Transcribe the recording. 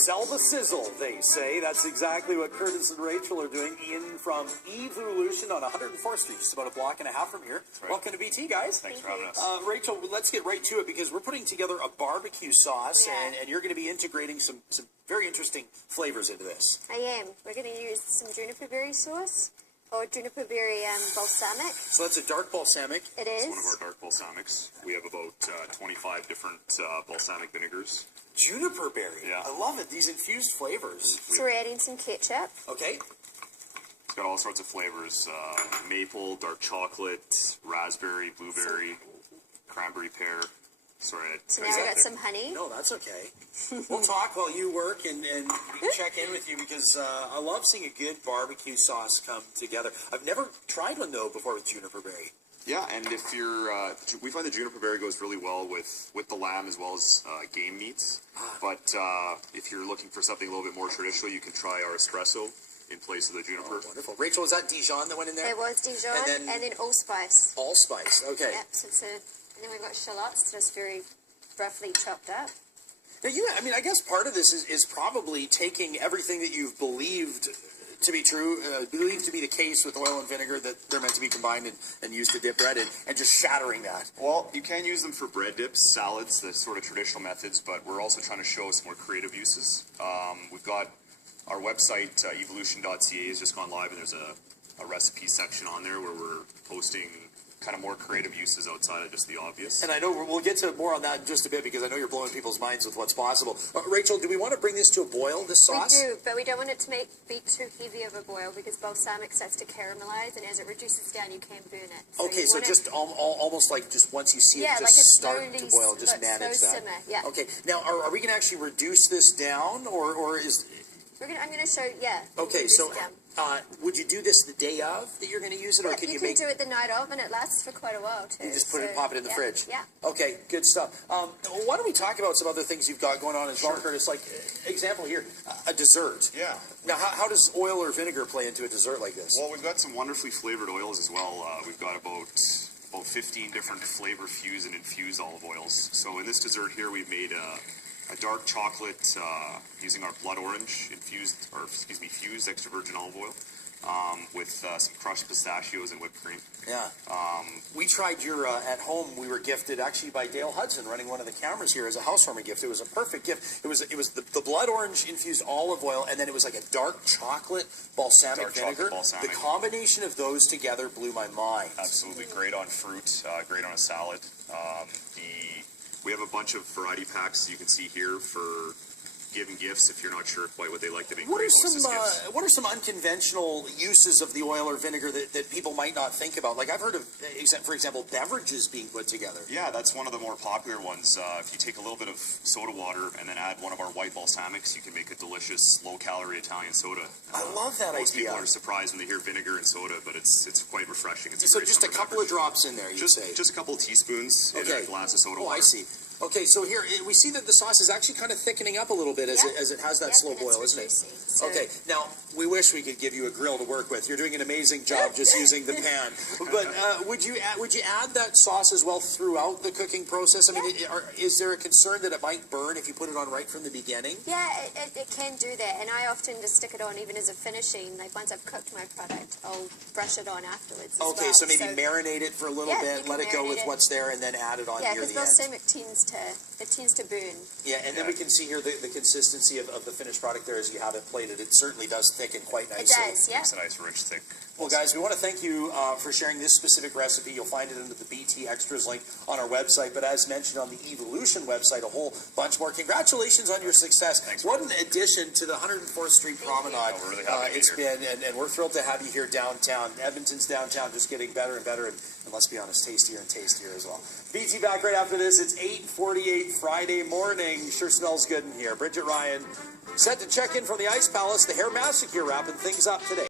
Sell the sizzle, they say. That's exactly what Curtis and Rachel are doing in from Evoolution on 104th Street, just about a block and a half from here. Right. Welcome to BT, guys. Thanks for having us. Rachel, let's get right to it because we're putting together a barbecue sauce, and you're going to be integrating some very interesting flavors into this. I am. We're going to use some juniper berry sauce or juniper berry balsamic. So that's a dark balsamic. It is. It's one of our dark balsamics. We have about 25 different balsamic vinegars. Juniper berry. Yeah. I love it. These infused flavors. So we're adding some ketchup. Okay. It's got all sorts of flavors. Maple, dark chocolate, raspberry, blueberry, cranberry pear. Sorry. So now we've got some honey. No, that's okay. We'll talk while you work and we can check in with you because I love seeing a good barbecue sauce come together. I've never tried one, though, before with juniper berry. Yeah, and if you're, we find the juniper berry goes really well with the lamb as well as game meats. But if you're looking for something a little bit more traditional, you can try our espresso in place of the juniper. Oh, wonderful. Rachel, was that Dijon that went in there? It was Dijon, and then allspice. Allspice, okay. Yep, so and then we've got shallots, just very roughly chopped up. Now, I mean, I guess part of this is probably taking everything that you've believed to be true, believed to be the case with oil and vinegar, that they're meant to be combined and used to dip bread in, and just shattering that. Well, you can use them for bread dips, salads, the sort of traditional methods, but we're also trying to show some more creative uses. We've got our website, evoolution.ca, has just gone live, and there's a recipe section on there where we're posting kind of more creative uses outside of just the obvious. And I know we'll get to more on that in just a bit because I know you're blowing people's minds with what's possible. Rachel, do we want to bring this to a boil, this sauce? We do, but we don't want it to be too heavy of a boil because balsamic starts to caramelize, and as it reduces down, you can burn it. So okay, so just almost like just once you see it just start to boil, just manage that. Simmer, yeah. Okay, now are we going to actually reduce this down, or is... I'm going to show, yeah. Okay, so would you do this the day of that you're going to use it, or can you make... You can do it the night of, and it lasts for quite a while, too. You just pop it in the fridge? Yeah. Okay, good stuff. Why don't we talk about some other things you've got going on as well, Curtis? Like, example here, a dessert. Yeah. Now, how does oil or vinegar play into a dessert like this? Well, we've got some wonderfully flavored oils as well. We've got about 15 different flavor fuse and infused olive oils. So in this dessert here, we've made a dark chocolate using our blood orange fused extra virgin olive oil with some crushed pistachios and whipped cream. Yeah. We tried your at home. We were gifted actually by Dale Hudson running one of the cameras here as a housewarming gift. It was a perfect gift. It was the blood orange infused olive oil, and then it was like a dark chocolate balsamic vinegar. The combination of those together blew my mind. Absolutely great on fruit, great on a salad. We have a bunch of variety packs you can see here for giving gifts if you're not sure quite what they like to make. What are some unconventional uses of the oil or vinegar that people might not think about? Like I've heard of, for example, beverages being put together. Yeah, that's one of the more popular ones. If you take a little bit of soda water and then add one of our white balsamics, you can make a delicious low-calorie Italian soda. I love that idea. Most people are surprised when they hear vinegar and soda, but it's quite refreshing. So just a couple of drops in there, you say? Just a couple of teaspoons in a glass of soda water. Oh, I see. Okay, so here we see that the sauce is actually kind of thickening up a little bit as it has that slow boil, isn't it? So okay, now we wish we could give you a grill to work with. You're doing an amazing job just using the pan. But would you add that sauce as well throughout the cooking process? I mean, is there a concern that it might burn if you put it on right from the beginning? Yeah, it can do that, and I often just stick it on even as a finishing. Like once I've cooked my product, I'll brush it on afterwards. Okay, so maybe marinate it for a little bit, let it go with what's there, and then add it on near the end. Yeah, because balsamic tends to burn. Yeah, and then we can see here the consistency of the finished product there as you have it plated. It certainly does thicken quite nicely. It does, yeah. It's a nice, rich, thick. Well, guys, we want to thank you for sharing this specific recipe. You'll find it under the BT Extras link on our website. But as mentioned on the Evoolution website, a whole bunch more. Congratulations on your success. Thanks, what an addition to the 104th Street Promenade we're really happy it's been, and we're thrilled to have you here downtown. Edmonton's downtown just getting better and better, and let's be honest, tastier and tastier as well. BT back right after this. It's 8:48 Friday morning. Sure smells good in here. Bridget Ryan set to check in from the Ice Palace. The Hair Massacre wrapping things up today.